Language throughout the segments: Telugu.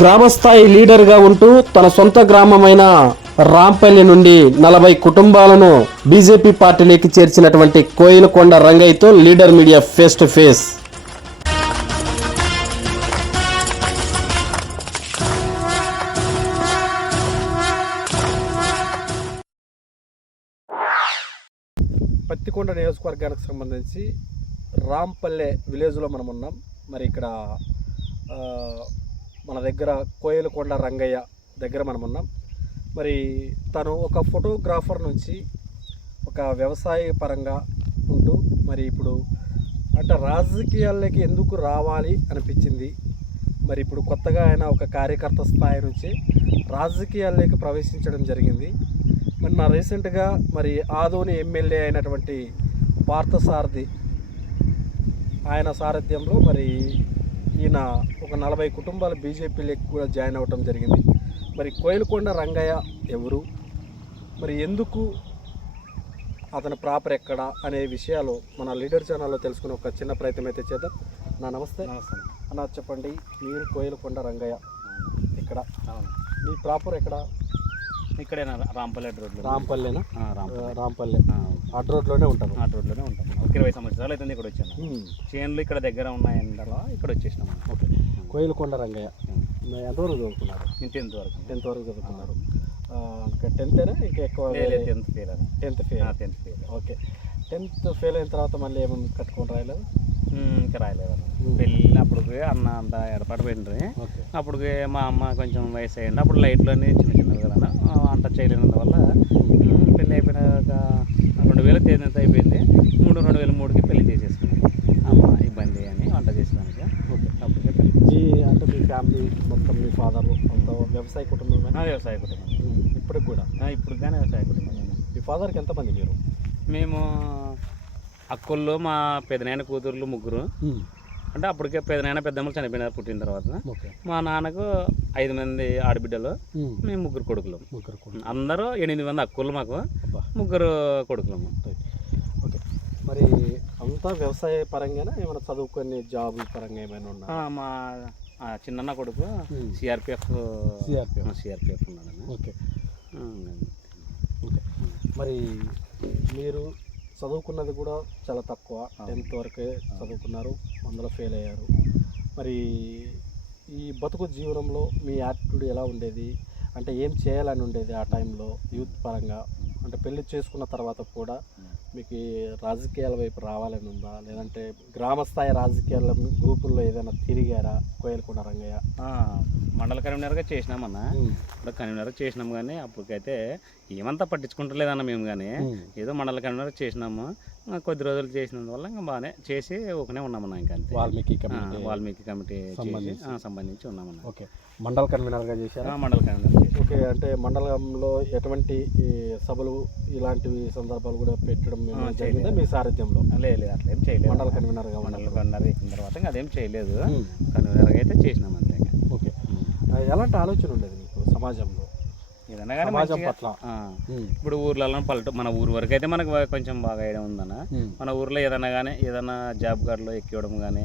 గ్రామస్థాయి లీడర్గా ఉంటూ తన సొంత గ్రామమైన రాంపల్లి నుండి నలభై కుటుంబాలను బీజేపీ పార్టీలోకి చేర్చినటువంటి కోయిలకొండ రంగయ్యతో leader media face to face. Pattikonda నియోజకవర్గానికి సంబంధించి రాంపల్లె విలేజ్లో మనం ఉన్నాం మరి ఇక్కడ మన దగ్గర కోయలకొండ రంగయ్య దగ్గర మనం ఉన్నాం. మరి తను ఒక ఫోటోగ్రాఫర్ నుంచి ఒక వ్యవసాయ పరంగా ఉంటూ మరి ఇప్పుడు అంటే రాజకీయాల్లోకి ఎందుకు రావాలి అనిపించింది. మరి ఇప్పుడు కొత్తగా ఆయన ఒక కార్యకర్త స్థాయి నుంచి రాజకీయాల్లోకి ప్రవేశించడం జరిగింది. మరి నా రీసెంట్గా మరి ఆదోని ఎమ్మెల్యే అయినటువంటి పార్థసారథి ఆయన సారథ్యంలో మరి ఈయన ఒక నలభై కుటుంబాలు బీజేపీలోకి కూడా జాయిన్ అవ్వటం జరిగింది. మరి కోయిలకొండ రంగయ్య ఎవరు? మరి ఎందుకు అతని ప్రాపర్ ఎక్కడ అనే విషయాలు మన లీడర్ ఛానల్లో తెలుసుకునే ఒక చిన్న ప్రయత్నం అయితే చేద్దాం. నా నమస్తే. నమస్తే. అన్న చెప్పండి మీరు కోయిలకొండ రంగయ్య ఇక్కడ మీ ప్రాపర్ ఎక్కడ? ఇక్కడేనా? రాంపల్లి అడ్డ రోడ్లో. రాంపల్లెనా? రాంపల్లి. అడ్ రోడ్లోనే ఉంటారు. ఆ రోడ్లోనే ఉంటాం ఒక ఇరవై సంవత్సరాలు అవుతుంది ఇక్కడ వచ్చాను. చేనులు ఇక్కడ దగ్గర ఉన్నాయండలో ఇక్కడ వచ్చేసినాం. ఓకే. కోయిలకొండ రంగయ్య. ఎంతవరకు చదువుకున్నారు? నేను టెన్త్ వరకు. టెన్త్ వరకు చదువుకున్నారు. ఆ, ఇంకా ఎక్కువ tenth fail tenth fail. Tenth fail okay. Tenth fail అయిన తర్వాత మళ్ళీ ఏమైనా కట్టుకొని రాయలేదు? ఇంకా రాయలేదు ఉమ్. పెళ్ళి అప్పుడు అన్న అంత పోయిండ్రి. ఓకే. అప్పుడు మా అమ్మ కొంచెం వయసు అయ్యింది. అప్పుడు లైట్లోనే చిన్న చిన్నది కదా అంత చేయలేనందువల్ల పెళ్ళి అయిపోయినాక రెండు వేలు తేదీ అయిపోయింది. మూడు రెండు వేల మూడుకి పెళ్ళి చేసేసుకున్నాను అమ్మ ఇబ్బంది అని వంట చేసేదానికి. అప్పటికే పెళ్ళి మీ అంటే మీ ఫ్యామిలీ మొత్తం మీ ఫాదర్ వ్యవసాయ కుటుంబమే? ఆ, వ్యవసాయ కుటుంబం. ఇప్పటికి కూడా? ఇప్పుడు కానీ వ్యవసాయ కుటుంబం. మీ ఫాదర్కి ఎంతమంది మీరు? మేము అక్కుల్లో మా పెదనాయన కూతుర్లు ముగ్గురు. అంటే అప్పటికే పెదనాయన పెద్దమ్మలు చనిపోయినారు పుట్టిన తర్వాత. ఓకే. మా నాన్నకు ఐదు మంది ఆడబిడ్డలు మేము ముగ్గురు కొడుకులు. అందరూ ఎనిమిది మంది అక్కులు మాకు ముగ్గురు కొడుకులము రైట్. ఓకే. మరి అంతా వ్యవసాయ పరంగానే? ఏమైనా చదువుకొని జాబ్ పరంగా ఏమైనా ఉన్నా? మా ఆ, చిన్నన్న కొడుకు. CRPF CRPF. సిఆర్పిఎఫ్ ఉన్నాడు ఓకే. ఓకే. మరి మీరు చదువుకున్నది కూడా చాలా తక్కువ. టెన్త్ వరకే చదువుకున్నారు. అందులో ఫెయిల్ అయ్యారు. మరి ఈ బతుకు జీవనంలో మీ యాటిట్యూడ్ ఎలా ఉండేది? అంటే ఏం చేయాలని ఉండేది ఆ టైంలో యూత్ పరంగా. అంటే పెళ్ళి చేసుకున్న తర్వాత కూడా మీకు రాజకీయాల వైపు రావాలని ఉందా? లేదంటే గ్రామ స్థాయి రాజకీయాల గ్రూపుల్లో ఏదైనా తిరిగారా? కోయలకొండ రంగయ్య. మండల కన్వీనర్గా చేసినామన్న. ఇప్పుడు కన్వీనర్ చేసినాం కానీ అప్పటికైతే ఏమంతా పట్టించుకుంటలేదన్న మేము కానీ ఏదో మండల కన్వీనర్ చేసినాము. కొద్ది రోజులు చేసినందువల్ల ఇంకా బాగానే చేసి ఒకనే ఉన్నామన్న ఇంకా అంతే. వాల్మీకి కమిటీ వాల్మీకి కమిటీ సంబంధించి. సంబంధించి ఉన్నామన్న. ఓకే. మండల కన్వీనర్గా చేశారా? మండల కన్వీనర్ ఓకే అంటే మండలంలో ఎటువంటి సభలు ఇలాంటివి సందర్భాలు కూడా పెట్టడం జరిగిందా చేయలేదు. మీ సారథ్యంలో? లేదు అట్లా ఏం చేయలేదు. మండల కన్వీనర్గా మండల కన్వీనర్ ఎక్కిన తర్వాత ఇంకా అదేం చేయలేదు. కన్వీనర్గా అయితే చేసినాం అంతే. ఓకే. ఎలాంటి ఆలోచన ఉండేది మీకు సమాజంలో? ఏదన్నా కానీ సమాజం పట్ల. ఇప్పుడు ఊర్లలో పల్లెటూ మన ఊరు వరకు అయితే మనకు కొంచెం బాగా ఐడియా ఉందన్న. మన ఊర్లో ఏదైనా కానీ ఏదైనా జాబ్ కార్డులో ఎక్కియడం కానీ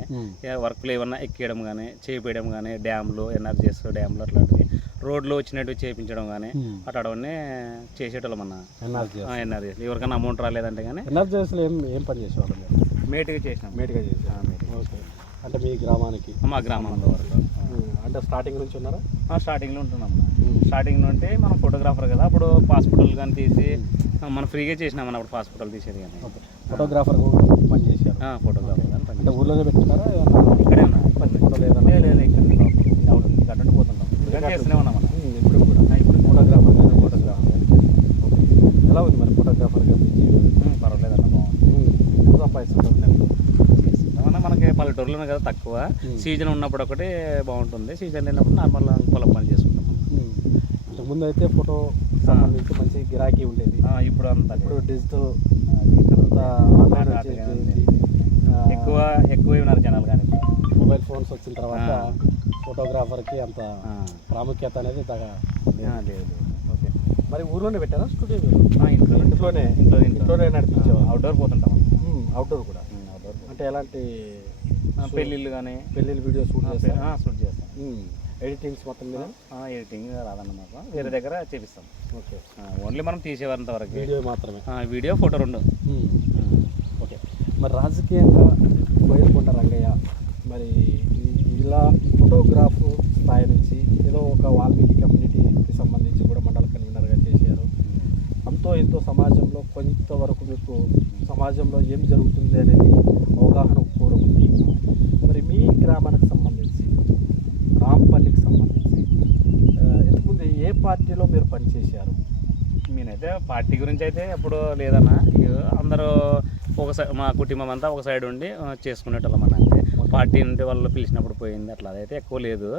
వర్క్లు ఏమన్నా ఎక్కియడం కానీ చేపించడం కానీ డ్యామ్లు ఎన్ఆర్జీఎస్ డ్యామ్లు అట్లాంటివి రోడ్లు వచ్చినట్టు చేపించడం కానీ ఉమ్. అట్లాంటివన్నీ చేసేటోళ్ళం అన్న. ఎన్ఆర్జీఎస్ ఎవరికైనా అమౌంట్ రాలేదంటే కానీ. ఎన్ఆర్జీఎస్లో ఏం ఏం పని చేసేవాళ్ళు మేటుగా చేసినాం. మేట్గా మేటుగా. ఓకే. అంటే మీ గ్రామానికి? మా గ్రామంలో వరకు. అంటే స్టార్టింగ్ నుంచి ఉన్నారా? ఆ, స్టార్టింగ్లో ఉంటున్నాం స్టార్టింగ్ నుండి మనం ఫోటోగ్రాఫర్ కదా అప్పుడు పాస్పోర్ట్లు కానీ తీసి మనం ఫ్రీగా చేసినాం అన్న అప్పుడు పాస్పోర్ట్లు తీసేది కానీ. ఫోటోగ్రాఫర్ కూడా పని చేశారు. ఫోటోగ్రాఫర్ కానీ పని అంటే పెట్టుకున్నారా ఇక్కడే ఉన్నా. లేదు లేదు ఇక్కడ అవును ఇక్కడ అటు పోతుంటాం. ఇక్కడ చేస్తూనే ఉన్నాం ఇప్పుడు కూడా. ఇప్పుడు ఫోటోగ్రాఫర్ కానీ ఫోటోగ్రాఫర్ కానీ ఓకే. ఎలా ఉంది మరి బాగుంది. సంపాదిస్తుంటారు చేస్తున్నామన్నా మనకి పల్లెటూరులోనే కదా తక్కువ. సీజన్ ఉన్నప్పుడు ఒకటి బాగుంటుంది. సీజన్ లేనప్పుడు నార్మల్ పొలం పని చేసుకుంటాం. ముందు అయితే ఫోటో సంబంధించి మంచి గిరాకీ ఉండేది. ఇప్పుడు అంత ఇప్పుడు డిజిటల్ ఎక్కువ ఎక్కువ ఉన్నారు జనాలు కానీ. మొబైల్ ఫోన్స్ వచ్చిన తర్వాత. ఫోటోగ్రాఫర్కి అంత ప్రాముఖ్యత అనేది లేదు. ఓకే. మరి ఊర్లోనే పెట్టారా? స్టూడియో ఇంట్లో ఇంట్లోనే ఇంట్లో ఇంట్లోనే నడిపించేవారు. అవుట్డోర్ పోతుంటాం. అవుట్డోర్ కూడా? అవుట్డోర్ అంటే ఎలాంటి పెళ్ళిళ్ళు కానీ పెళ్ళిళ్ళ వీడియో షూట్ చేస్తారు? షూట్ చేస్తాం. ఎడిటింగ్స్ మొత్తం మీద? ఎడిటింగ్ రాదన్న మాకు వేరే దగ్గర చేపిస్తాం. ఓకే. ఓన్లీ మనం తీసేవారంత వరకు. వీడియో మాత్రమే. వీడియో ఫోటో రెండు. ఓకే. మరి రాజకీయంగా బయలుకొండ రంగయ్య మరి ఇలా ఫోటోగ్రాఫ్ స్థాయి నుంచి ఏదో ఒక వాల్మీకి కమ్యూనిటీకి సంబంధించి కూడా మండల కన్వీనర్గా చేశారు. అంతో ఎంతో సమాజంలో కొంతవరకు మీకు సమాజంలో ఏం జరుగుతుంది అనేది అవగాహన కూడా ఉంది. మరి మీ గ్రామానికి సంబంధించి రాంపల్లికి సంబంధించి. ఇంతకుముందు ఏ పార్టీలో మీరు పనిచేశారు? నేనైతే పార్టీ గురించి అయితే ఎప్పుడు లేదన్న. అందరూ ఒక సైడ్ మా కుటుంబం అంతా ఒక సైడ్ ఉండి చేసుకునేటోళ్ళం అన్న అంతే. పార్టీ నుండి వాళ్ళు పిలిచినప్పుడు పోయింది అట్లా అదైతే ఎక్కువ లేదు.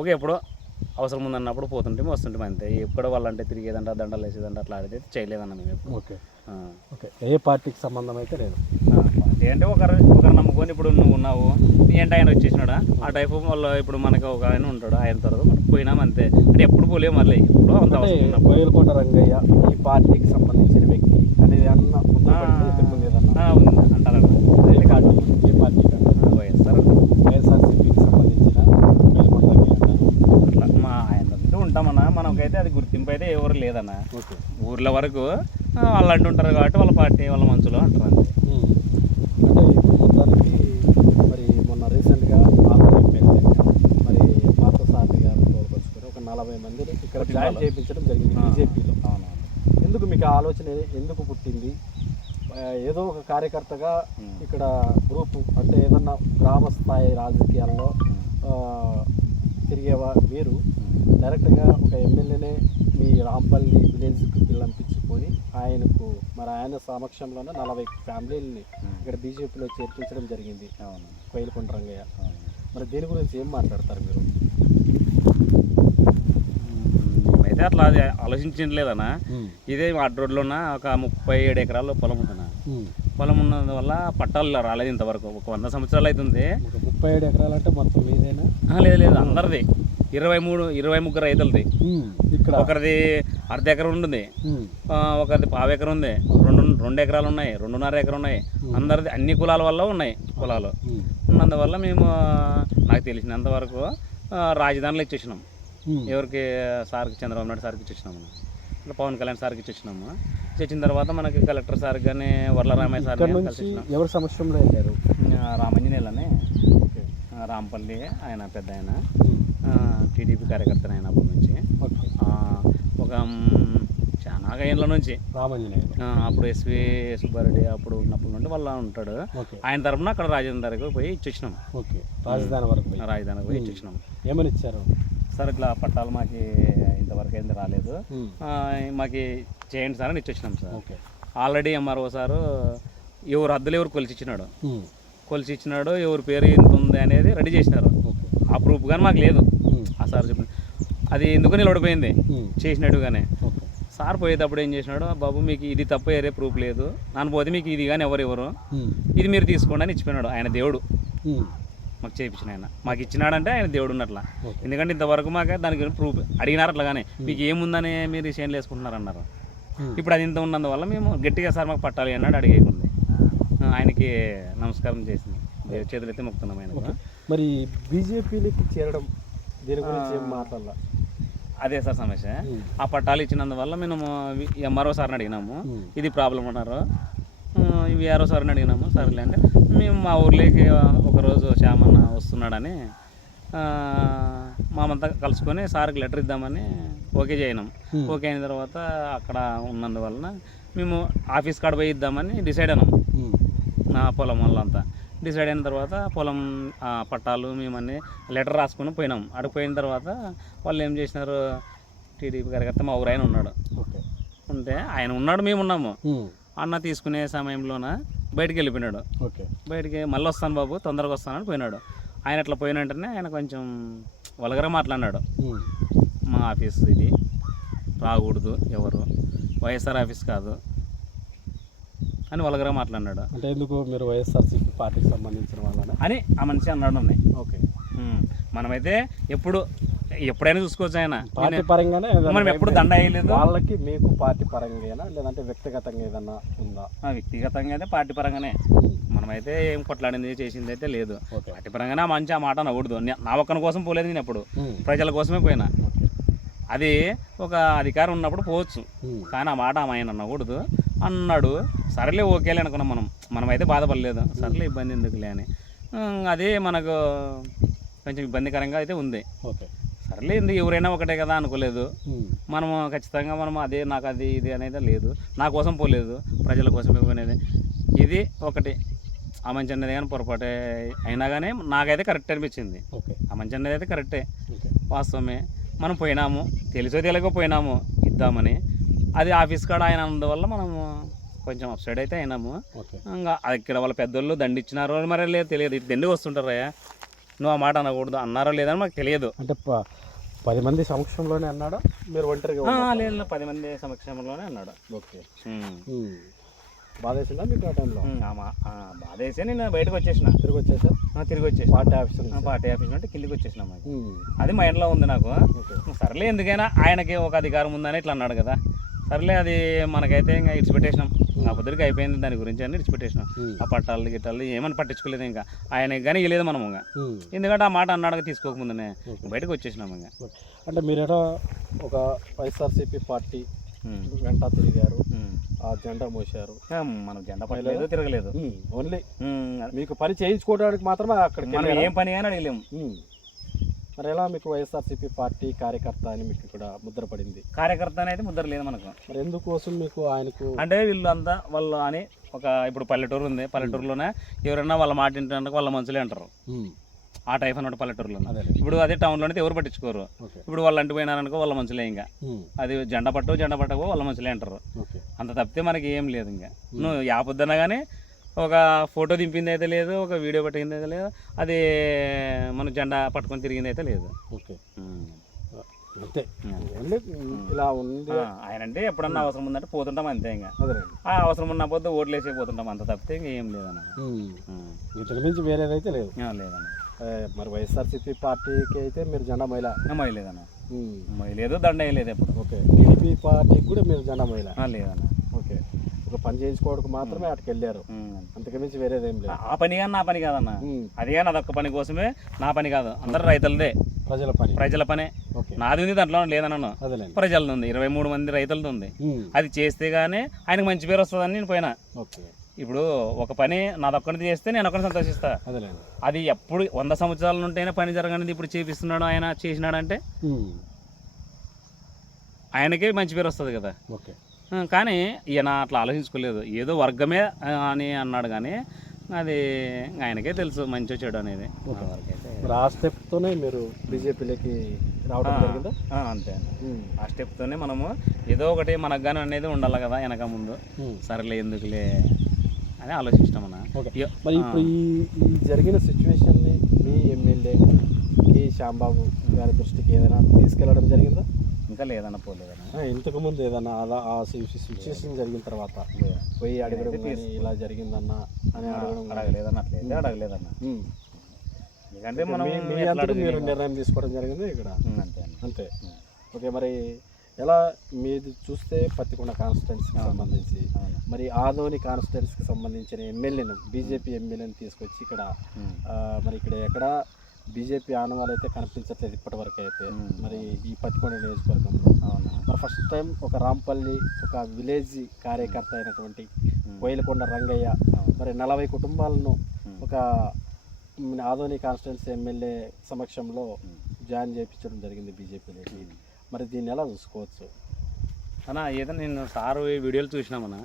ఓకే ఎప్పుడో అవసరం ఉందన్నప్పుడు పోతుంటే వస్తుంటే అంతే. ఎప్పుడో వాళ్ళంటే తిరిగేదంట దండలు వేసేదంట అట్లా ఆడితే చేయలేదన్న మేము ఎప్పుడు. ఓకే. ఓకే. ఏ పార్టీకి సంబంధం అయితే లేదు. పార్టీ అంటే ఒకరు ఒకరు నమ్ముకొని ఇప్పుడు నువ్వు ఉన్నావు. అంటే ఆయన వచ్చేసినాడా? ఆ టైప్ వాళ్ళు ఇప్పుడు మనకి ఒక ఆయన ఉంటాడు ఆయన తర్వాత మనం పోయినాం అంతే. అంటే ఎప్పుడు పోలేము మళ్ళీ. ఎప్పుడో అంత అవసరం ఉన్నప్పుడు. రంగయ్య ఈ పార్టీకి సంబంధించిన వ్యక్తి అనేది అన్న ముద్ర పడితే ఇంతకుముందు ఏదన్నా ఆ, ఉంది. అంటారన్న ఏ పార్టీ ఏ పార్టీ కాదు. ఆ, వైఎస్ఆర్ వైఎస్ఆర్సీపీకి సంబంధించిన బయలుకొండ రంగయ్య అన్నారు అట్లా మా ఆయన ఉంటామన్నా మనకైతే అది గుర్తింపు అయితే ఎవరు లేదన్న. ఓకే. ఊర్ల వరకు ఆ, వాళ్ళు అంటుంటారు కాబట్టి వాళ్ళ పార్టీ వాళ్ళ మనుషులు అంటారు అంతే ఉమ్. అంటే ఇప్పుడు మొత్తానికి మరి మొన్న రీసెంట్గా ఆంధ్ర ఎమ్మెల్యే మరి పార్థసారథి గారు తోలుకొచ్చుకొని ఒక నలభై మందిని ఇక్కడ చేయించడం జరిగింది బీజేపీలో. ఎందుకు మీకు ఆలోచన ఎందుకు పుట్టింది? ఏదో ఒక కార్యకర్తగా. ఇక్కడ గ్రూపు అంటే ఏదన్నా గ్రామ స్థాయి రాజకీయాల్లో తిరిగేవా మీరు? డైరెక్ట్గా ఒక ఎమ్మెల్యేనే మీ రాంపల్లి విలేజ్కి పిల్లంపించుకొని ఆయనకు మరి ఆయన సమక్షంలోనే నలభై ఫ్యామిలీలని ఇక్కడ బీజేపీలో చేర్పించడం జరిగింది. కోయిలకొండ రంగయ్య. మరి దీని గురించి ఏం మాట్లాడతారు మీరు? అయితే అట్లా అది ఆలోచించలేదన్నా ఇదే అడ్డు రోడ్లోన ఒక ముప్పై ఏడు ఎకరాల్లో పొలం ఉందన్న పొలం ఉన్నందువల్ల పట్టాలు రాలేదు ఇంతవరకు. ఒక వంద సంవత్సరాలు అవుతుంది ముప్పై ఏడు ఎకరాలు అంటే మొత్తం మీదేనా? లేదు లేదు అందరిది. ఇరవై మూడు ఇరవై ముగ్గురు రైతులది. ఇక్కడ? ఒకరిది అర్ధ ఎకరం ఉంటుంది. ఒకరిది పావు ఎకరం ఉంది. రెండు రెండు ఎకరాలు ఉన్నాయి రెండున్నర ఎకరం ఉన్నాయి. అందరిది అన్ని కులాల వల్ల ఉన్నాయి పొలాలు. ఉమ్. ఉన్నందువల్ల మేము నాకు తెలిసినంత వరకు ఆ, రాజధానిలో ఇచ్చేసినాం. ఎవరికి సార్కి చంద్రబాబు నాయుడు సార్కి ఇచ్చేసినాము ఇట్లా పవన్ కళ్యాణ్ సార్కి ఇచ్చేసినాము. ఇచ్చిన తర్వాత మనకి కలెక్టర్ సార్కి కానీ వరలరామయ్య సార్ ఇచ్చినాం. ఎవరి సమక్షంలో వెళ్ళారు? రామంజనేయులని రాంపల్లి ఆయన పెద్ద ఆయన. టీడీపీ కార్యకర్త ఆయన అప్పటి నుంచి. ఒక చాలా ఏళ్ళ నుంచి. అప్పుడు ఎస్వి సుబ్బారెడ్డి అప్పుడు ఉన్నప్పటి నుండి వాళ్ళ ఉంటాడు. ఆయన తరపున అక్కడ రాజధాని దగ్గరకు పోయి ఇచ్చొచ్చినాం ఓకే. రాజధాని వరకు పోయి. రాజధానికి పోయి ఇచ్చొచ్చినాం ఏమని ఇచ్చారు? సార్ ఇట్లా పట్టాలు మాకు ఇంతవరకు ఏంది రాలేదు. ఆ, మాకు చేయండి సార్ అని ఇచ్చొచ్చినాం sir. Okay already MRO sir ఎవరు హద్దులు ఎవరు కొలిచి ఇచ్చినాడు ఉమ్. కొలిచి ఇచ్చినాడు ఎవరి పేరు ఎంత ఉంది అనేది రెడీ చేసినారు. ఆ ప్రూఫ్ కానీ మాకు లేదు. ఉమ్. ఆ సార్ చెప్పిన అది ఎందుకు నిలబడిపోయింది. చేసినట్టుగానే. సార్ పోయేటప్పుడు ఏం చేసినాడు బాబు మీకు ఇది తప్ప వేరే ప్రూఫ్ లేదు. నన్ను పోతే మీకు ఇది కానీ ఎవరు ఎవరు? ఉమ్. ఇది మీరు తీసుకోండి అని ఇచ్చిపోయినాడు ఆయన దేవుడు. మాకు చేయించిన ఆయన. మాకు ఇచ్చినాడంటే ఆయన దేవుడు ఉన్నట్ల. ఎందుకంటే ఇంతవరకు మాకు దానికి ప్రూఫ్ అడిగినారు అట్లాగానే. మీకు ఏముందని మీరు చేనులు వేసుకుంటున్నారు అన్నారు. ఇప్పుడు అది ఇంత ఉన్నందువల్ల మేము గట్టిగా సార్ మాకు పట్టాలి అన్నాడు అడిగేకుంది. ఆయనకి నమస్కారం చేసింది. దేవు చేతులు అయితే మొక్కుతున్నాం ఆయనకు. ఓకే. మరి బీజేపీలోకి చేరడం దీని గురించి ఏం మాట్లాడాల? అదే సార్ సమస్య. ఆ పట్టాలు ఇచ్చినందువల్ల మేము ఎంఆర్ఓ సార్ని అడిగినాము. ఇది ప్రాబ్లం అన్నారు. విఆర్ఓ సార్ని అడిగినాము. సరేలే అంటే మేము మా ఊర్లోకి ఒకరోజు శ్యామన్న వస్తున్నాడని మామంతా కలుసుకొని సార్కి లెటర్ ఇద్దామని ఓకే చేయనాం. Hmm. ఓకే అయిన తర్వాత అక్కడ ఉన్నందువలన మేము ఆఫీస్ కాడ పోయి ఇద్దామని డిసైడ్ అయినాం. నా పొలం వాళ్ళంతా. డిసైడ్ అయిన తర్వాత పొలం పట్టాలు మేమన్నీ లెటర్ రాసుకొని పోయినాం. అక్కడికి పోయిన తర్వాత వాళ్ళు ఏం చేసినారు టీడీపీ కార్యకర్త మా ఊరు ఆయన ఉన్నాడు. ఓకే. ఉంటే ఆయన ఉన్నాడు మేము ఉన్నాము. అన్న తీసుకునే సమయంలోన బయటికి వెళ్ళిపోయినాడు ఓకే. బయటికి మళ్ళీ వస్తాను బాబు తొందరగా వస్తానని పోయినాడు. ఆయన అట్లా పోయిన వెంటనే ఆయన కొంచెం వలగర మాట్లాడినాడు. మా ఆఫీస్ ఇది. రాకూడదు ఎవరు. వైఎస్ఆర్ ఆఫీస్ కాదు అని వలగర మాట్లాడినాడు. అంటే ఎందుకు మీరు వైఎస్ఆర్సీపీ పార్టీకి సంబంధించిన వాళ్ళనా? అని ఆ మనిషి అన్నాడు ఉన్నాయి ఓకే. మనమైతే ఎప్పుడు ఎప్పుడైనా చూసుకోవచ్చు ఆయన. పార్టీ పరంగానే మనం ఎప్పుడు దండ వేయలేదు. వాళ్ళకి మీకు పార్టీ పరంగా లేదంటే వ్యక్తిగతంగా ఏదన్నా ఉందా? వ్యక్తిగతంగా అయితే పార్టీ పరంగానే. మనం మనమైతే ఏం కొట్లాడింది చేసింది అయితే లేదు. పార్టీ పరంగానే మంచి ఆ మాట అనకూడదు నే- ఒక్కని కోసం పోలేదు నేను ఎప్పుడు. ప్రజల కోసమే పోయినా. అది ఒక అధికారం ఉన్నప్పుడు పోవచ్చు. కానీ ఆ మాట ఆయన అనకూడదు అన్నాడు సరేలే ఓకేలే అనుకున్నాం మనం. మనమైతే బాధపడలేదు. సరేలే ఇబ్బంది ఎందుకులే అని. అది మనకు కొంచెం ఇబ్బందికరంగా అయితే ఉంది. ఓకే. సరేలే ఎందుకు ఎవరైనా ఒకటే కదా అనుకోలేదు. మనము ఖచ్చితంగా మనం అదే నాకు అది ఇది అనేది లేదు. నా కోసం పోలేదు ప్రజల కోసమే పోయినది ఇది ఒకటి. ఆ మంచి అనేది కానీ పొరపాటే అయినా కానీ నాకైతే కరెక్ట్ అనిపించింది. ఓకే. ఆ మంచి అనేది అయితే కరెక్టే వాస్తవమే. మనం పోయినాము తెలుసో తెలియక పోయినాము ఇద్దామని. అది ఆఫీస్ కాడ ఆయన అందువల్ల మనము కొంచెం అప్సైడ్ అయితే అయినాము. ఇంకా ఇక్కడ వాళ్ళ పెద్దోళ్ళు దండిచ్చినారో మరి లేదు తెలియదు. ఇటు దండి వస్తుంటారయ్యా నువ్వు ఆ మాట అనకూడదు అన్నారో లేదని మాకు తెలియదు. అంటే పది మంది సమక్షంలోనే అన్నాడా? మీరు ఒంటరిగా? లేదు పది మంది సమక్షంలోనే అన్నాడు. ఓకే. ఉమ్. ఉమ్. బాధ వేసిందా మీకు ఆ టైంలో? నేను బయటకు వచ్చేసిన. తిరిగి వచ్చేసా తిరిగి వచ్చేసిన పార్టీ ఆఫీస్ పార్టీ ఆఫీస్ నుండి కిందికి వచ్చేసిన. అది మైండ్లో ఉంది నాకు. సర్లే ఎందుకైనా ఆయనకి ఒక అధికారం ఉందని ఇట్లా అన్నాడు కదా. సర్లే అది మనకైతే ఇంకా ఇడిచిపెట్టేసినాం ఆ పొద్దురికి అయిపోయింది దాని గురించి అని ఇడిచిపెట్టేసినాం. ఆ పట్టాలు గిట్టాలు ఏమని పట్టించుకోలేదు ఇంకా ఆయనకి కానీ ఇవ్వలేదు మనం ఇంకా. ఎందుకంటే ఆ మాట అన్నాడు తీసుకోకముందునే. బయటకు వచ్చేసినాం ఇంకా. అంటే మీరేటో ఒక వైఎస్ఆర్సీపీ పార్టీ. వెంట తిరిగారు. ఆ జెండా మోసారు మనం జెండా పట్టలేదు తిరగలేదు ఓన్లీ మీకు పని చేయించుకోవడానికి మాత్రమే అక్కడికి మనం? ఏం పని కానీ అడగలేము. మరి ఎలా మీకు వైఎస్ఆర్సీపీ పార్టీ కార్యకర్త అని మీకు ఇక్కడ ముద్ర పడింది కార్యకర్త అనేది ముద్ర లేదు మనకు. మరి ఎందుకోసం మీకు ఆయనకు అంటే వీళ్ళు అంతా వాళ్ళు అని ఒక ఇప్పుడు పల్లెటూరు ఉంది. పల్లెటూరులోనే ఎవరైనా వాళ్ళ మాట వింటానికి వాళ్ళ మనుషులే అంటారు. ఆ టైప్ అన్నమాట పల్లెటూరులో అదే ఇప్పుడు అదే టౌన్లో అయితే ఎవరు పట్టించుకోరు. ఇప్పుడు వాళ్ళు అంటూ పోయినారనుకో వాళ్ళ మనుషులే ఇంకా. అది జెండా పట్టు జెండా పట్టకు వాళ్ళ మనుషులే అంటారు. అంత తప్పితే మనకి ఏం లేదు ఇంకా. నువ్వు యాపొద్దన్నా కానీ ఒక ఫోటో దింపింది అయితే లేదు ఒక వీడియో పట్టింది అయితే లేదు అది మన జెండా పట్టుకొని తిరిగింది అయితే లేదు. ఓకే. అంతే. ఇలా ఉంది. ఆయన అంటే ఎప్పుడన్నా అవసరం ఉందంటే పోతుంటాం అంతే ఇంకా ఆ అవసరం ఉన్న పొద్దు ఓట్లు వేసే పోతుంటాం అంత తప్పితే ఏం లేదన్న. ఇంతకు మించి వేరేదైతే లేదు. లేదన్న. మరి వైఎస్ఆర్సీపీ పార్టీకి అయితే మీరు జెండా మహిళ. ఆ, మై లేదన్న ఉమ్. మై లేదు దండ వేయలేదు ఎప్పుడు. ఓకే. టీడీపీ పార్టీకి కూడా మీరు జెండా మహిళ. లేదన్న. ఒక పని చేయించుకోవడానికి మాత్రమే అటుకు వెళ్ళారు ఉమ్. అంతకు మించి వేరేదేం లేదు. ఆ పని కానీ నా పని కాదన్న. అది కానీ అదొక్క పని కోసమే నా పని కాదు. అందరు రైతులదే. ప్రజల పని. ప్రజల పనే. నాది ఉంది దాంట్లో లేదన్నాను ప్రజలది ఉంది. ఇరవై మూడు మంది రైతులది ఉంది. అది చేస్తే గానీ ఆయనకు మంచి పేరు వస్తుందని నేను పోయినా. ఓకే. ఇప్పుడు ఒక పని నాదొక్కడిది చేస్తే నేను ఒక్కడిని సంతోషిస్తా. అది ఎప్పుడు వంద సంవత్సరాల నుంటేనే పని జరగనిది ఇప్పుడు చేపిస్తున్నాడు ఆయన చేసినాడంటే. ఆయనకే మంచి పేరు వస్తుంది కదా. కానీ ఈయన అట్లా ఆలోచించుకోలేదు. ఏదో వర్గమే అని అన్నాడు కానీ అది ఆయనకే తెలుసు మంచి చెడు అనేది. ఆ స్టెప్తోనే మీరు బీజేపీలోకి రావడం జరిగిందా? ఆ, అంతే. ఆ స్టెప్తోనే మనము ఏదో ఒకటి మనకు కానీ అనేది ఉండాలి కదా వెనక ముందు. సరేలే ఎందుకులే అని మరి ఇప్పుడు ఈ ఈ జరిగిన సిచ్యువేషన్ని మీ ఎమ్మెల్యే ఈ శ్యాంబాబు గారి దృష్టికి ఏదైనా తీసుకెళ్ళడం జరిగిందా? ఇంకా లేదన్న పోలేదన్న. ఇంతకు ముందు ఏదైనా అలా ఆ సిచ్యువేషన్ జరిగిన తర్వాత పోయి అడగడం కానీ ఇలా జరిగిందన్న అని అడగడం. అడగలేదన్న అట్లయితే అడగలేదన్న. ఎందుకంటే మనం మీరు? నిర్ణయం తీసుకోవడం జరిగింది ఇక్కడ? అంతే అంతే. ఓకే మరి ఎలా మీది చూస్తే పత్తికొండ కాన్స్టిట్యున్సీకి సంబంధించి. మరి ఆదోని కాన్స్టిట్యున్సీకి సంబంధించిన ఎమ్మెల్యేను బీజేపీ ఎమ్మెల్యేని తీసుకొచ్చి ఇక్కడ మరి ఇక్కడ ఎక్కడ బీజేపీ ఆనవాళ్ళు అయితే కనిపించట్లేదు ఇప్పటి వరకు అయితే. మరి ఈ పత్తికొండ నియోజకవర్గంలో మరి ఫస్ట్ టైం ఒక రాంపల్లి ఒక విలేజ్ కార్యకర్త అయినటువంటి. కోయిలకొండ రంగయ్య. మరి నలభై కుటుంబాలను. ఒక మ్, ఆదోని కాన్స్టిట్యున్సీ ఎమ్మెల్యే సమక్షంలో. జాయిన్ చేయించడం జరిగింది బీజేపీలోకి మరి దీన్ని ఎలా చూసుకోవచ్చు అన్న ఏదో నేను సార్ వీడియోలు చూసినామన్న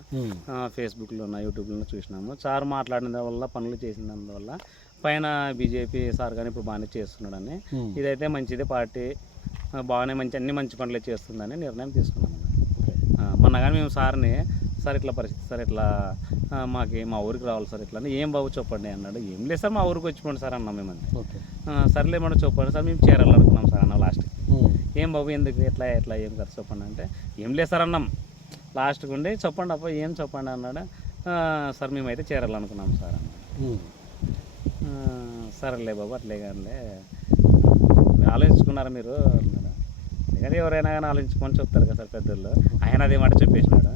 ఫేస్బుక్లో యూట్యూబ్లో చూసినాము సార్ మాట్లాడిన వల్ల పనులు చేసినందువల్ల పైన బీజేపీ సార్ కానీ ఇప్పుడు బాగానే చేస్తున్నాడని ఇదైతే మంచిదే పార్టీ బాగానే మంచి అన్ని మంచి పనులే చేస్తుందని నిర్ణయం తీసుకున్నాం మొన్న కానీ మేము సార్ని సార్ ఇట్లా పరిస్థితి సార్ ఇట్లా మాకి మా ఊరికి రావాలి సార్ ఇట్లా ఏం బాబు చెప్పండి అన్నాడు. ఏం లేదు సార్ మా ఊరికి వచ్చిపోండి సార్ అన్నాం మేము సర్లే మనం చెప్పండి సార్ మేము చేరాలనుకున్నాం సార్ అన్న లాస్ట్. ఏం బాబు ఎందుకు ఎట్లా ఎట్లా ఏం ఖర్చు చెప్పండి అంటే ఏం లేదు సార్ అన్నాం. లాస్ట్కి ఉండి చెప్పండి అప్ప ఏం చెప్పండి అన్నాడు. "ఆ, సార్ మేమైతే చేరాలనుకున్నాం సార్ అన్నాడు. "ఆ, సరేలే బాబు అట్లే కానీ ఆలోచించుకున్నారా మీరు? ఎందుకంటే ఎవరైనా కానీ ఆలోచించుకొని చెప్తారు కదా సార్ పెద్దోళ్ళు. ఆయన అదే మాట చెప్పేసినాడు.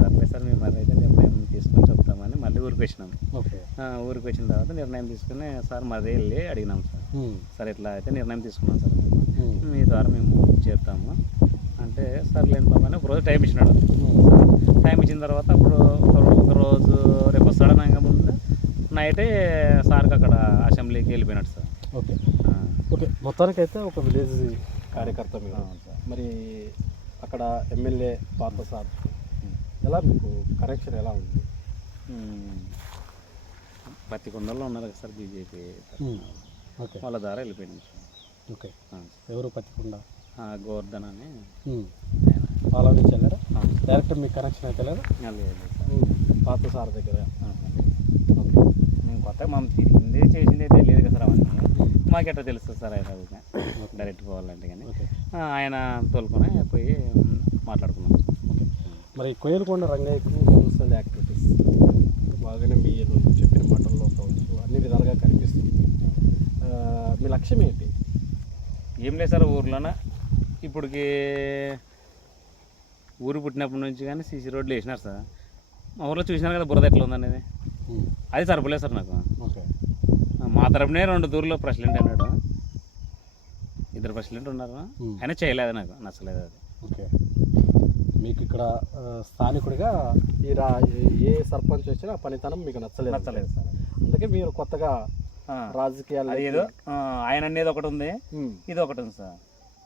సర్లే సార్ మేము అదైతే నిర్ణయం తీసుకొని చెప్తామని మళ్ళీ ఊరికి వచ్చినాం ఊరికి వచ్చిన తర్వాత నిర్ణయం తీసుకుని సార్ మాది వెళ్ళి అడిగినాం సార్. సార్ ఇట్లా అయితే నిర్ణయం తీసుకున్నాం సార్ మీ ద్వారా మేము చేరుతాము. అంటే సార్ లేని బాబా అని ఒక రోజు టైం ఇచ్చినాడు. టైం ఇచ్చిన తర్వాత అప్పుడు ఒక రోజు రేపు వస్తాడనగా నైటే సార్కి అక్కడ అసెంబ్లీకి వెళ్ళిపోయినాడు సార్. ఓకే. ఓకే. మొత్తానికైతే ఒక విలేజ్ కార్యకర్త మీరు. అక్కడ ఎమ్మెల్యే పాత సార్. ఎలా మీకు కనెక్షన్ ఎలా ఉంది. పత్తి కొండల్లో ఉన్నారు కదా సార్ బీజేపీ. ఓకే. వాళ్ళ ద్వారా వెళ్ళిపోయినాం సార్. ఓకే. ఎవరు పత్తికుండా గోవర్ధన్ అని. వాళ్ళ నుంచి వెళ్ళారా. డైరెక్ట్ మీకు కనెక్షన్ అయితే లేదా? పాత సార్. దగ్గర. కొత్తగా మనం తిరిగింది చేసింది లేదు కదా సార్ అవన్నీ. మాకు ఎట్లా తెలుస్తుంది సార్ ఆయన డైరెక్ట్ పోవాలంటే కానీ ఆయన తోలుకొని పోయి మాట్లాడుకున్నాం ఓకే. మరి కోయలకొండ రంగయ్యకు సోషల్ యాక్టివిటీస్ బాగానే మీరు చెప్పిన మాటల్లో కావచ్చు అన్ని విధాలుగా కనిపిస్తుంది. మీ లక్ష్యం ఏంటి? ఏం లేదు సార్ ఊర్లోన. ఇప్పటికి ఊరు పుట్టినప్పటి నుంచి కానీ సీసీ రోడ్లు వేసినారు సార్. మా ఊర్లో చూసినారు కదా బురద ఎట్లా ఉందనేది? అది సరిపోలేదు సార్ నాకు. ఓకే. మా తరపునే రెండు దూరంలో ప్రెసిడెంట్ అన్నాడు. ఇద్దరు ప్రెసిడెంట్ ఉన్నారు. Hmm. అయినా చేయలేదు నాకు నచ్చలేదు అది. ఓకే. మీకు ఇక్కడ స్థానికుడిగా ఈ రా ఏ- సర్పంచ్ వచ్చినా పనితనం మీకు నచ్చలేదు. నచ్చలేదు సార్. అందుకే మీరు కొత్తగా రాజకీయాలు ఏదో ఆయన అనేది ఒకటి ఉంది. ఉమ్, ఇది ఒకటి ఉంది సార్.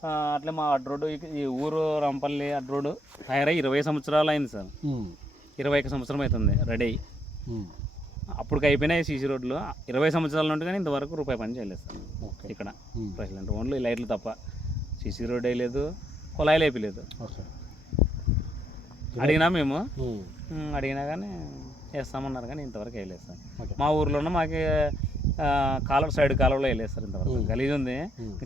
అట్లే మా అడ్ రోడ్డు ఈ- ఊరు రంపల్లి అడ్ రోడ్డు తయారై ఇరవై సంవత్సరాలు అయింది సార్. ఇరవై ఒక సంవత్సరం అవుతుంది రెడీ అప్పటికి అయిపోయినాయి సీసీ రోడ్లు. ఇరవై సంవత్సరాల నుండి కానీ ఇంతవరకు రూపాయి పని చేయలేదు సార్. ఓకే. ఇక్కడ ఉమ్, ప్రెసిడెంట్ ఓన్లీ లైట్లు తప్ప. సీసీ రోడ్ వేయలేదు కుళాయిలు వేయలేదు అడిగినా మేము. ఉమ్, ఉమ్, అడిగినా కానీ వేస్తామన్నారు కానీ ఇంతవరకు వేయలేదు సార్. మా ఊర్లోనే మాకు కాలువ సైడ్ కాలువలో సార్ ఇంతవరకు. గలీజ్ ఉంది.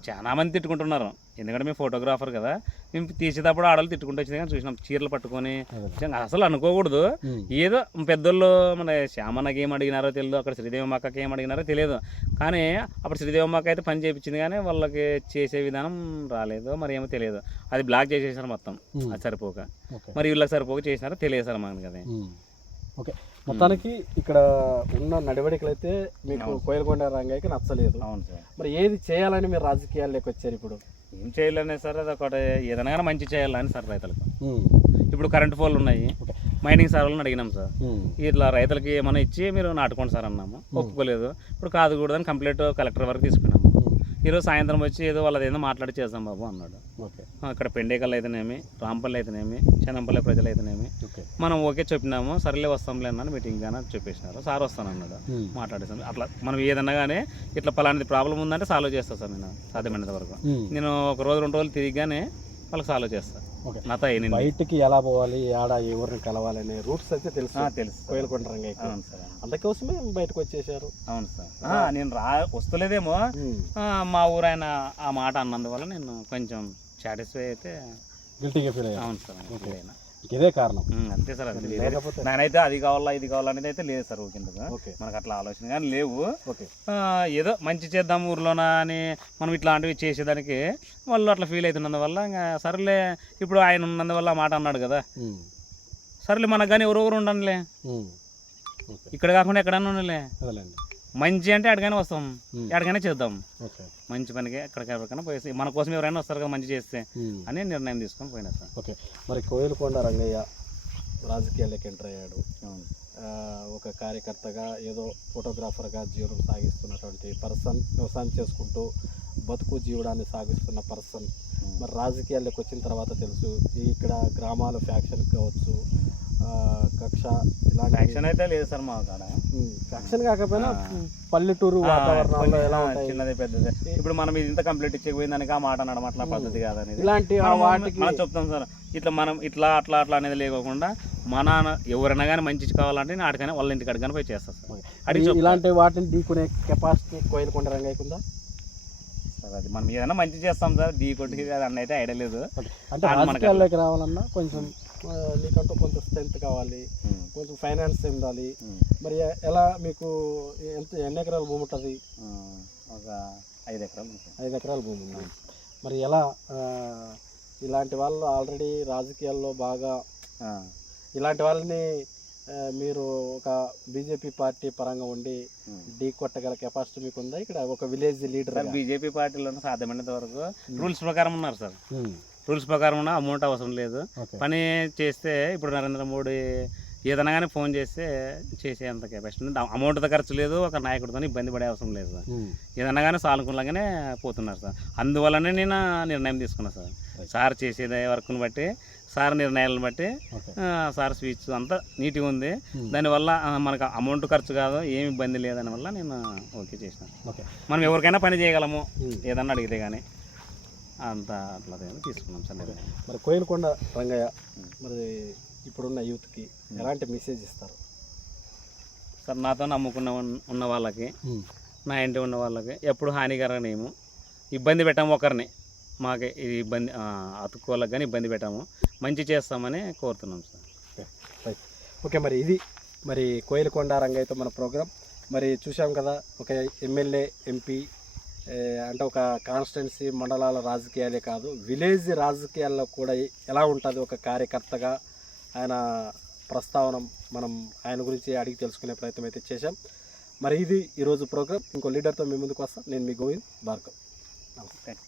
చాలా మంది తిట్టుకుంటున్నారు. ఎందుకంటే మేము ఫోటోగ్రాఫర్ కదా. మేము తీసేటప్పుడు ఆడవాళ్ళు తిట్టుకుంటూ వచ్చింది కానీ చూసినాం. చీరలు పట్టుకొని అసలు అనుకోకూడదు. ఏదో పెద్దోళ్ళు మన శ్యామన్నకి ఏం అడిగినారో తెలియదు అక్కడ శ్రీదేవి అక్కకి ఏం అడిగినారో తెలియదు కానీ అప్పుడు శ్రీదేవి అక్క అయితే పని చేయించింది కానీ వాళ్ళకి చేసే విధానం రాలేదు మరి ఏమో తెలియదు అది బ్లాక్ చేసేసారు మొత్తం. అది సరిపోక. మరి వీళ్ళకి సరిపోక చేసినారో తెలియదు సార్ మనకి అది. ఉమ్, ఓకే. మొత్తానికి ఇక్కడ ఉన్న నడవడికలు అయితే మీకు అవును. కోయలకొండ రంగయ్యకి నచ్చలేదు. అవును సార్. మరి ఏది చేయాలని మీరు రాజకీయాల్లోకి వచ్చారు ఇప్పుడు? ఏం చేయాలనే సార్ అది ఒకటి ఏదైనా కానీ మంచి చేయాలని సార్ రైతులకు. ఇప్పుడు కరెంట్ పోల్లు ఉన్నాయి. మైనింగ్ సార్లను అడిగినాం సార్. ఇట్లా రైతులకి ఏమైనా ఇచ్చి మీరు నాటుకోండి సార్ అన్నాము. ఒప్పుకోలేదు. ఇప్పుడు కాదు కూడా కంప్లీట్ కలెక్టర్ వరకు తీసుకున్నాము. ఈరోజు సాయంత్రం వచ్చి ఏదో వాళ్ళది ఏదో మాట్లాడి చేద్దాం బాబు అన్నాడు. ఓకే. ఇక్కడ పెండేకల్ అయితేనేమి రాంపల్లి అయితేనేమి చెన్నంపల్లి ప్రజలు అయితేనేమి ఓకే. మనం ఓకే చెప్పినాము సర్లే వస్తాంలే అన్నాను మీటింగ్ కానీ చెప్పేసినారు. సార్ వస్తానన్నాడు ఉమ్, మాట్లాడేసాను అట్లా మనం ఏదన్నా కానీ ఇట్లా పలాంటి ప్రాబ్లం ఉందంటే సాల్వ్ చేస్తాను సార్ నేను సాధ్యమైనంత వరకు. నేను ఒక రోజు రెండు రోజులు తిరిగిగానే వాళ్ళకి సాల్వ్ చేస్తాను ఓకే. నాతో బయటికి ఎలా పోవాలి ఆడ ఎవరిని కలవాలనే రూట్స్ అయితే తెలుసు. తెలుసు. కోయలకొండ అవును సార్ అందుకోసమే బయటకు వచ్చేసారు అవును సార్. నేను రా వస్తలేదేమో. మా ఊరాయన ఆ మాట అన్నందువల్ల నేను కొంచెం సాటిస్ఫై అయితే గిల్టీగా ఫీల్ అయ్యారు అవును సార్ ఓకే. అయినా. ఇదే కారణం. అంతే సార్ నాకైతే అది కావాలా ఇది కావాలా అనేది అయితే లేదు సార్ ఓకే. మనకు అట్లా ఆలోచన కానీ లేవు. ఏదో మంచి చేద్దాం ఊర్లోన అని మనం ఇట్లాంటివి చేసేదానికి వాళ్ళు అట్లా ఫీల్ అవుతున్నందువల్ల ఇంకా సరేలే ఇప్పుడు ఆయన ఉన్నందువల్ల మాట అన్నాడు కదా. సరేలే మనకు కానీ ఎవరెవరు ఓకే. ఇక్కడ కాకుండా ఎక్కడన్నా ఉండలే అదేలేండి. మంచి అంటే ఎక్కడికైనా వస్తాం. ఎక్కడికైనా చేద్దాం. ఓకే. మంచి పనికి ఎక్కడికి ఎవరికైనా పోయేసి మన కోసం ఎవరైనా వస్తారు కదా మంచి చేస్తే అని నిర్ణయం తీసుకొని పోయినా సార్. ఓకే. మరి కోయిలకొండ రంగయ్య రాజకీయాల్లోకి ఎంటర్ అయ్యాడు. ఒక కార్యకర్తగా ఏదో ఫోటోగ్రాఫర్గా జీవనం సాగిస్తున్నటువంటి పర్సన్ వ్యవసాయం చేసుకుంటూ బతుకు జీవడాన్ని సాగిస్తున్న పర్సన్. మరి రాజకీయాల్లోకి వచ్చిన తర్వాత తెలుసు ఇక్కడ గ్రామాల ఫ్యాక్షన్ కావచ్చు కక్ష ఇలాంటి యాక్షన్ అయితే లేదు సార్ మా కాడ. ఫ్యాక్షన్ కాకపోయినా. పల్లెటూరు వాతావరణంలో ఎలా ఉంటాయి? చిన్నది పెద్దది. ఇప్పుడు మనం ఇది ఇంత కంప్లీట్ ఇచ్చకపోయిందానికి ఆ మాట అనడం అట్లా పద్ధతి కాదనేది. ఇలాంటి మనం- వాటికి మనం చెప్తాం సార్ ఇట్లా మనం ఇట్లా అట్లా అట్లా అనేది లేకోకుండా మన ఎవరైనా కానీ మంచి కావాలంటే ఆడికైనా వాళ్ళ ఇంటికి అడిగానే పోయి చేస్తాను సార్. అడిగి. ఇలాంటి వాటిని ఢీకునే కెపాసిటీ రంగయ్యకు ఉందా సార్ అది మనం ఏదైనా మంచి చేస్తాం సార్ దీ కొట్టుకి అది అన్న అయితే ఐడియా లేదు. అంటే మనకు రావాలన్నా కొంచెం నీకంటూ కొంత స్ట్రెంత్ కావాలి కొంచెం ఫైనాన్స్ ఉండాలి. మరి ఎలా మీకు ఎంత ఎన్ని ఎకరాల భూమి ఉంటుంది? ఒక ఐదు ఎకరాలు. ఐదు ఎకరాల భూమి ఉంది? మరి ఎలా ఇలాంటి వాళ్ళు ఆల్రెడీ రాజకీయాల్లో బాగా ఇలాంటి వాళ్ళని మీరు ఒక బీజేపీ పార్టీ పరంగా ఉండి ఢీ కొట్టగల కెపాసిటీ మీకు ఉందా? ఇక్కడ ఒక విలేజ్ లీడర్ బీజేపీ పార్టీలో సాధ్యమైనంత వరకు రూల్స్ ప్రకారం ఉన్నారు సార్. రూల్స్ ప్రకారం ఉన్న అమౌంట్ అవసరం లేదు. పని చేస్తే ఇప్పుడు నరేంద్ర మోడీ ఏదైనా కానీ ఫోన్ చేస్తే చేసేంత కెపాసిటీ ఉంది. అమౌంట్ ఖర్చు లేదు ఒక నాయకుడితో ఇబ్బంది పడే అవసరం లేదు సార్. ఏదన్నా కానీ సానుకూలంగానే పోతున్నారు సార్. అందువల్లనే నేను నిర్ణయం తీసుకున్నా సార్. సార్ చేసేది వర్క్ని బట్టి సార్ నిర్ణయాలను బట్టి సార్ స్పీచ్ అంతా నీట్గా ఉంది. దానివల్ల మనకు అమౌంట్ ఖర్చు కాదు ఏమి ఇబ్బంది లేదని వల్ల నేను ఓకే చేసిన. ఓకే. మనం ఎవరికైనా పని చేయగలము ఏదన్నా అడిగితే కానీ అంత అట్లా తీసుకున్నాం సార్ మరి కోయిలకొండ రంగయ్య మరి ఇప్పుడున్న యూత్కి ఎలాంటి మెసేజ్ ఇస్తారు? సార్ నాతో నమ్ముకున్న ఉన్న- వాళ్ళకి నా ఇంటి ఉన్న వాళ్ళకి ఎప్పుడు హానికరమేము ఇబ్బంది పెట్టాము ఒకరిని. మాకు ఇది ఇబ్బంది ఆ, అతుక్కోళ్ళకి కానీ ఇబ్బంది పెట్టాము. మంచి చేస్తామని కోరుతున్నాం సార్. ఓకే మరి ఇది మరి కోయిలకొండ రంగయ్యతో మన ప్రోగ్రాం. మరి చూసాం కదా ఒక ఎమ్మెల్యే ఎంపీ అంటే ఒక కాన్స్టిట్యున్సీ మండలాల రాజకీయాలే కాదు విలేజ్ రాజకీయాల్లో కూడా ఎలా ఉంటుంది ఒక కార్యకర్తగా ఆయన ప్రస్తావన మనం ఆయన గురించి అడిగి తెలుసుకునే ప్రయత్నం అయితే చేశాం. మరి ఇది ఈరోజు ప్రోగ్రాం. ఇంకో లీడర్తో మీ ముందుకు వస్తాం. నేను మీ గోవింద్ భార్గవ్. Thank you